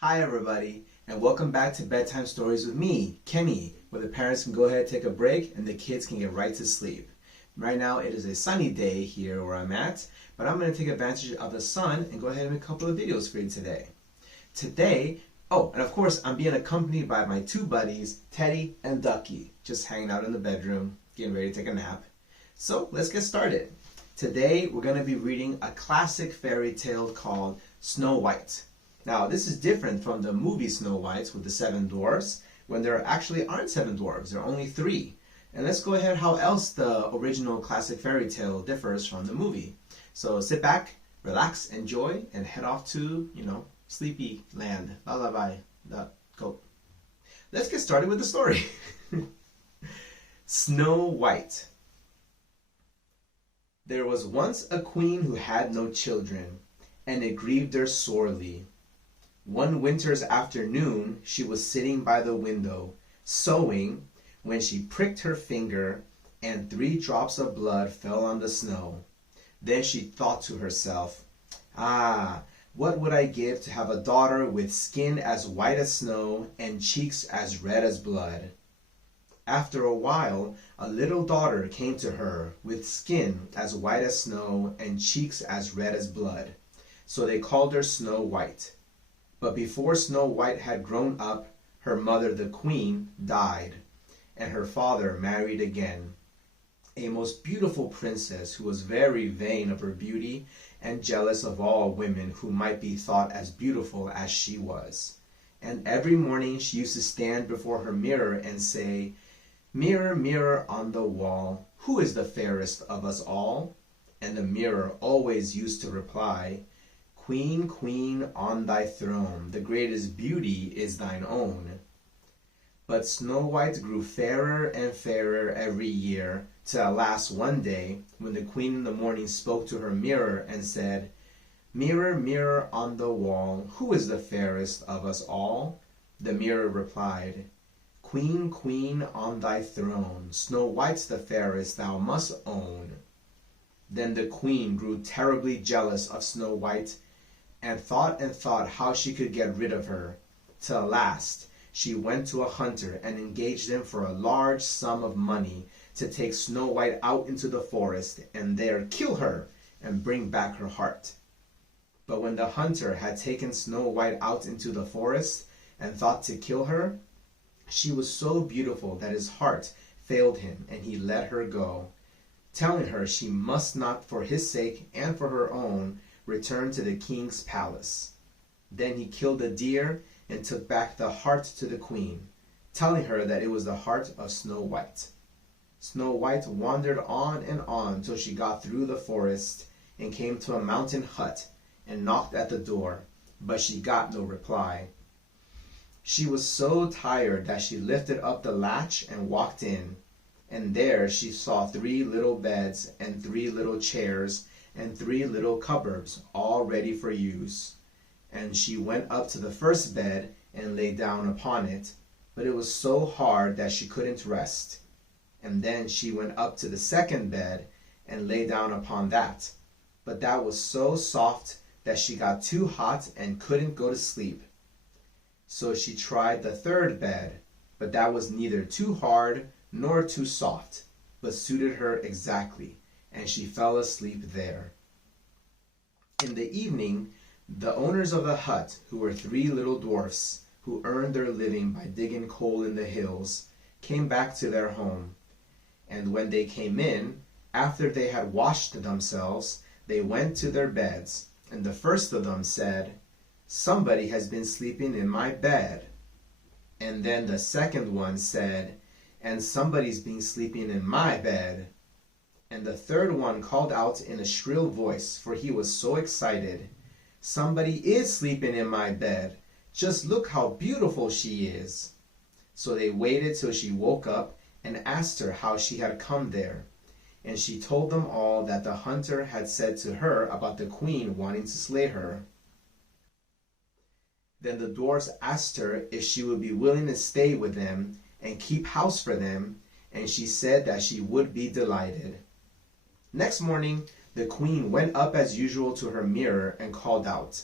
Hi everybody, and welcome back to Bedtime Stories with me, Kenny, where the parents can go ahead and take a break and the kids can get right to sleep. Right now it is a sunny day here where I'm at, but I'm going to take advantage of the sun and go ahead and make a couple of videos for you today. And of course I'm being accompanied by my two buddies, Teddy and Ducky, just hanging out in the bedroom, getting ready to take a nap. So let's get started. Today we're going to be reading a classic fairy tale called Snow White. Now, this is different from the movie Snow White with the 7 dwarfs, when there actually aren't 7 dwarfs, there are only 3. And let's go ahead how else the original classic fairy tale differs from the movie. So sit back, relax, enjoy, and head off to, sleepy land. Lullaby. Go. Let's get started with the story. Snow White. There was once a queen who had no children, and it grieved her sorely. One winter's afternoon she was sitting by the window, sewing, when she pricked her finger, and 3 drops of blood fell on the snow. Then she thought to herself, "Ah, what would I give to have a daughter with skin as white as snow and cheeks as red as blood?" After a while, a little daughter came to her with skin as white as snow and cheeks as red as blood. So they called her Snow White. But before Snow White had grown up, her mother, the queen, died, and her father married again, a most beautiful princess who was very vain of her beauty and jealous of all women who might be thought as beautiful as she was. And every morning she used to stand before her mirror and say, "Mirror, mirror on the wall, who is the fairest of us all?" And the mirror always used to reply, "Queen, queen, on thy throne, the greatest beauty is thine own." But Snow White grew fairer and fairer every year, till at last one day, when the queen in the morning spoke to her mirror and said, "Mirror, mirror on the wall, who is the fairest of us all?" the mirror replied, "Queen, queen, on thy throne, Snow White's the fairest thou must own." Then the queen grew terribly jealous of Snow White, and thought how she could get rid of her, till at last she went to a hunter and engaged him for a large sum of money to take Snow White out into the forest and there kill her and bring back her heart. But when the hunter had taken Snow White out into the forest and thought to kill her, she was so beautiful that his heart failed him and he let her go, telling her she must not, for his sake and for her own, return to the king's palace. Then he killed a deer and took back the heart to the queen, telling her that it was the heart of Snow White. Snow White wandered on till she got through the forest and came to a mountain hut and knocked at the door, but she got no reply. She was so tired that she lifted up the latch and walked in, and there she saw 3 little beds and 3 little chairs and 3 little cupboards, all ready for use. And she went up to the first bed and lay down upon it, but it was so hard that she couldn't rest. And then she went up to the second bed and lay down upon that, but that was so soft that she got too hot and couldn't go to sleep. So she tried the third bed, but that was neither too hard nor too soft, but suited her exactly, and she fell asleep there. In the evening, the owners of the hut, who were 3 little dwarfs, who earned their living by digging coal in the hills, came back to their home. And when they came in, after they had washed themselves, they went to their beds, and the first of them said, "Somebody has been sleeping in my bed." And then the second one said, "And somebody's been sleeping in my bed." And the third one called out in a shrill voice, for he was so excited, "Somebody is sleeping in my bed. Just look how beautiful she is." So they waited till she woke up and asked her how she had come there. And she told them all that the hunter had said to her about the queen wanting to slay her. Then the dwarfs asked her if she would be willing to stay with them and keep house for them, and she said that she would be delighted. Next morning, the queen went up as usual to her mirror and called out,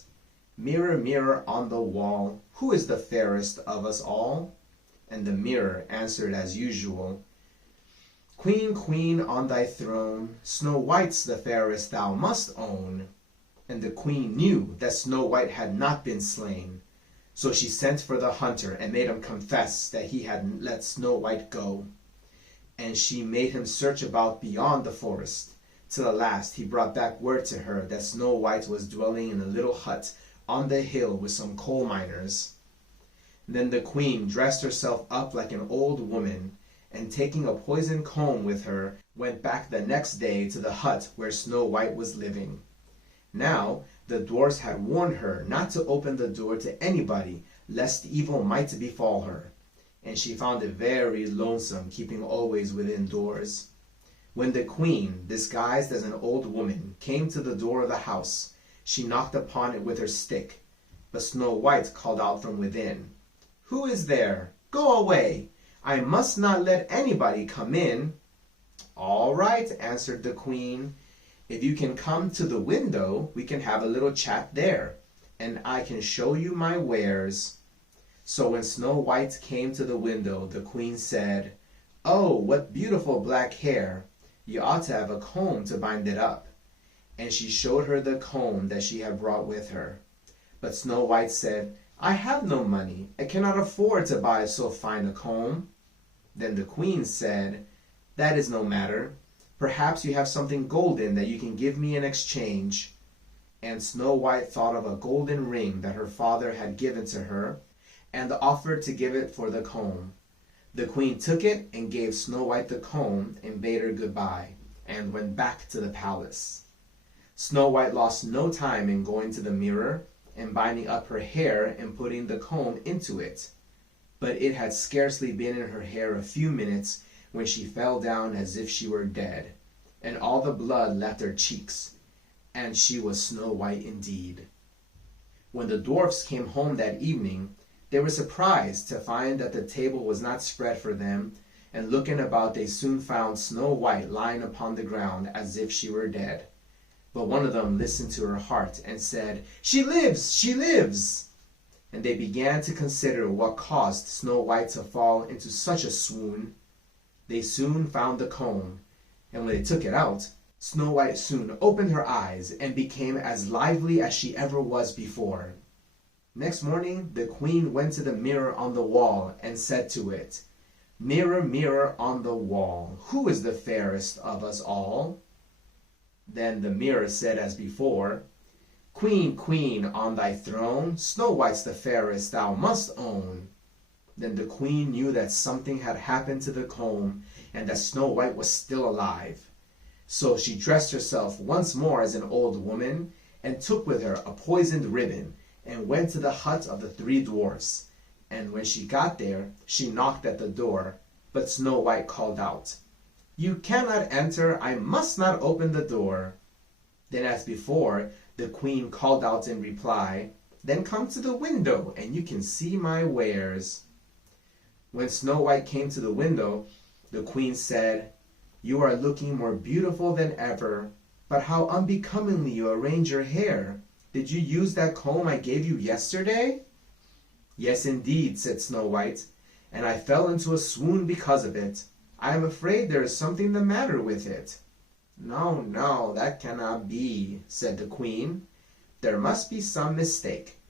"Mirror, mirror on the wall, who is the fairest of us all? And the mirror answered as usual, Queen, queen, on thy throne, Snow White's the fairest thou must own. And the queen knew that Snow White had not been slain. So she sent for the hunter and made him confess that he had let Snow White go. And she made him search about beyond the forest, till at last he brought back word to her that Snow White was dwelling in a little hut on the hill with some coal miners. Then the queen dressed herself up like an old woman, and taking a poisoned comb with her, went back the next day to the hut where Snow White was living. Now the dwarfs had warned her not to open the door to anybody, lest evil might befall her, and she found it very lonesome keeping always within doors. When the queen, disguised as an old woman, came to the door of the house, she knocked upon it with her stick, but Snow White called out from within, Who is there? Go away! I must not let anybody come in. All right, answered the queen. If you can come to the window, we can have a little chat there, and I can show you my wares. So when Snow White came to the window, the queen said, Oh, what beautiful black hair! You ought to have a comb to bind it up. And she showed her the comb that she had brought with her. But Snow White said, I have no money. I cannot afford to buy so fine a comb. Then the queen said, That is no matter. Perhaps you have something golden that you can give me in exchange. And Snow White thought of a golden ring that her father had given to her, and offered to give it for the comb. The queen took it and gave Snow White the comb and bade her goodbye, and went back to the palace. Snow White lost no time in going to the mirror and binding up her hair and putting the comb into it. But it had scarcely been in her hair a few minutes when she fell down as if she were dead, and all the blood left her cheeks, and she was Snow White indeed. When the dwarfs came home that evening, they were surprised to find that the table was not spread for them, and looking about they soon found Snow White lying upon the ground as if she were dead. But one of them listened to her heart and said, She lives! She lives! And they began to consider what caused Snow White to fall into such a swoon. They soon found the comb, and when they took it out, Snow White soon opened her eyes and became as lively as she ever was before. Next morning, the queen went to the mirror on the wall and said to it, Mirror, mirror on the wall, who is the fairest of us all? Then the mirror said as before, Queen, queen, on thy throne, Snow White's the fairest thou must own. Then the queen knew that something had happened to the comb, and that Snow White was still alive. So she dressed herself once more as an old woman, and took with her a poisoned ribbon, and went to the hut of the three dwarfs. And when she got there, she knocked at the door, but Snow White called out, You cannot enter, I must not open the door. Then as before, the queen called out in reply, Then come to the window, and you can see my wares. When Snow White came to the window, the queen said, You are looking more beautiful than ever, but how unbecomingly you arrange your hair. Did you use that comb I gave you yesterday? Yes, indeed, said Snow White, and I fell into a swoon because of it. I am afraid there is something the matter with it. No, no, that cannot be, said the queen. There must be some mistake.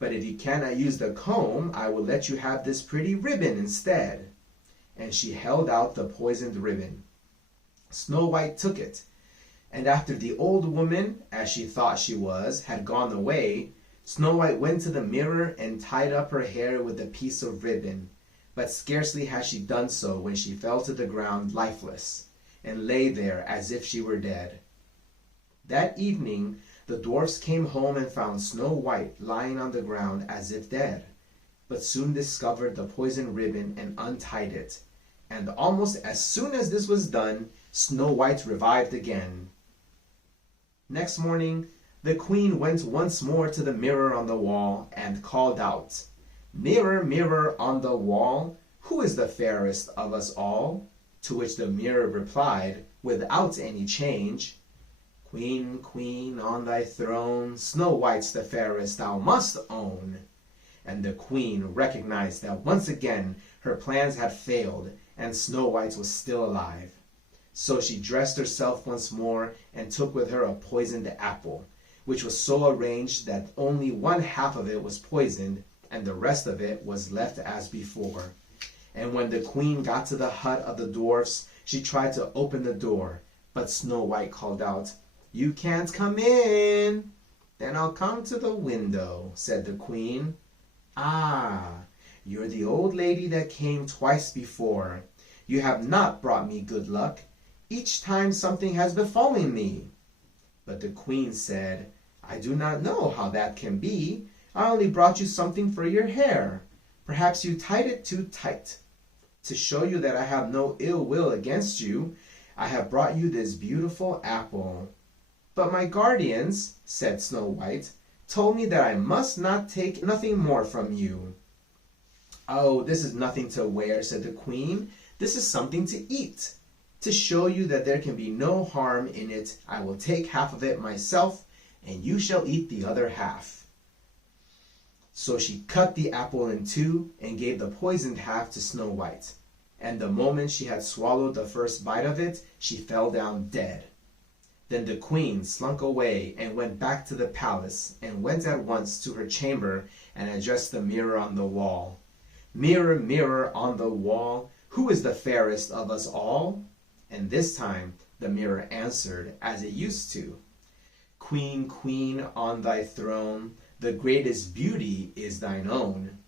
But if you cannot use the comb, I will let you have this pretty ribbon instead. And she held out the poisoned ribbon. Snow White took it, and after the old woman, as she thought she was, had gone away, Snow White went to the mirror and tied up her hair with a piece of ribbon. But scarcely had she done so when she fell to the ground lifeless, and lay there as if she were dead. That evening the dwarfs came home and found Snow White lying on the ground as if dead, but soon discovered the poisoned ribbon and untied it. And almost as soon as this was done, Snow White revived again. Next morning, the queen went once more to the mirror on the wall and called out, Mirror, mirror on the wall, who is the fairest of us all? To which the mirror replied, without any change, Queen, queen, on thy throne, Snow White's the fairest thou must own. and the queen recognized that once again her plans had failed and Snow White was still alive. So she dressed herself once more and took with her a poisoned apple, which was so arranged that only one half of it was poisoned and the rest of it was left as before. And when the queen got to the hut of the dwarfs, she tried to open the door, but Snow White called out, "You can't come in." "Then I'll come to the window," said the queen. "Ah, you're the old lady that came twice before. You have not brought me good luck. Each time something has befallen me." But the queen said, "I do not know how that can be. I only brought you something for your hair. Perhaps you tied it too tight. To show you that I have no ill will against you, I have brought you this beautiful apple." "But my guardians," said Snow White, "told me that I must not take nothing more from you." "Oh, this is nothing to wear," said the queen. "This is something to eat. To show you that there can be no harm in it, I will take half of it myself, and you shall eat the other half." So she cut the apple in two and gave the poisoned half to Snow White. And the moment she had swallowed the first bite of it, she fell down dead. Then the queen slunk away and went back to the palace, and went at once to her chamber and addressed the mirror on the wall. "Mirror, mirror on the wall, who is the fairest of us all?" And this time the mirror answered as it used to, "Queen, queen, on thy throne, the greatest beauty is thine own."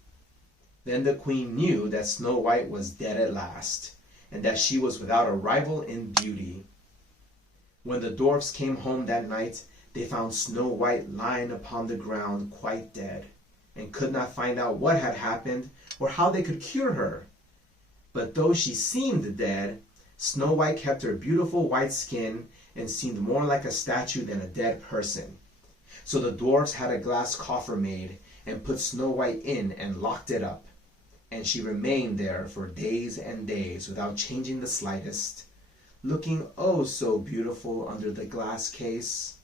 Then the queen knew that Snow White was dead at last, and that she was without a rival in beauty. When the dwarfs came home that night, they found Snow White lying upon the ground quite dead, and could not find out what had happened or how they could cure her. But though she seemed dead, Snow White kept her beautiful white skin and seemed more like a statue than a dead person. So the dwarfs had a glass coffer made and put Snow White in and locked it up. And she remained there for days and days without changing the slightest, looking oh so beautiful under the glass case.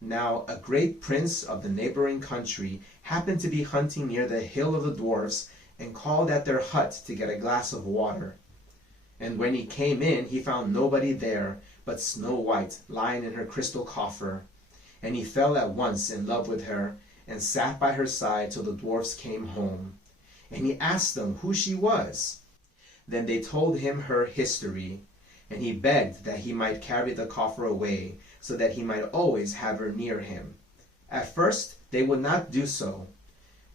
Now a great prince of the neighboring country happened to be hunting near the hill of the dwarfs, and called at their hut to get a glass of water. And when he came in, he found nobody there but Snow White lying in her crystal coffer. And he fell at once in love with her, and sat by her side till the dwarfs came home. And he asked them who she was. Then they told him her history, and he begged that he might carry the coffer away, so that he might always have her near him. At first they would not do so,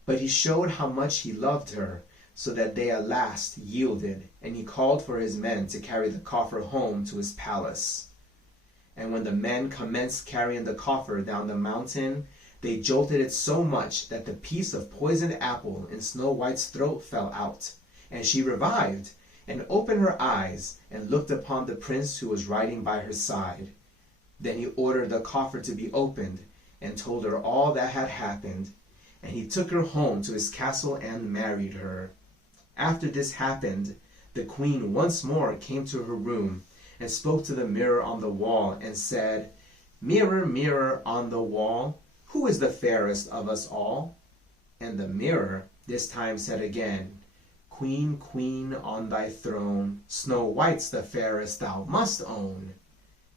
but he showed how much he loved her, so that they at last yielded, and he called for his men to carry the coffer home to his palace. And when the men commenced carrying the coffer down the mountain, they jolted it so much that the piece of poisoned apple in Snow White's throat fell out, and she revived, and opened her eyes, and looked upon the prince who was riding by her side. Then he ordered the coffer to be opened, and told her all that had happened, and he took her home to his castle and married her. After this happened, the queen once more came to her room, and spoke to the mirror on the wall, and said, "Mirror, mirror on the wall, who is the fairest of us all?" And the mirror this time said again, "Queen, queen, on thy throne, Snow White's the fairest thou must own."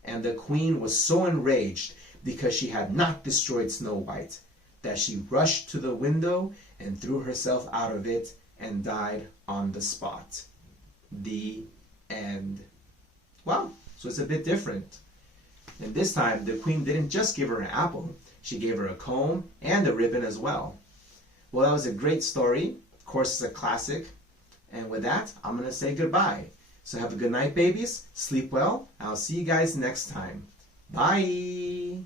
And the queen was so enraged because she had not destroyed Snow White, that she rushed to the window and threw herself out of it, and died on the spot. The end. Wow, so it's a bit different. And this time, the queen didn't just give her an apple, she gave her a comb and a ribbon as well. Well, that was a great story. Of course, it's a classic. And with that, I'm going to say goodbye. So have a good night, babies. Sleep well. I'll see you guys next time. Bye.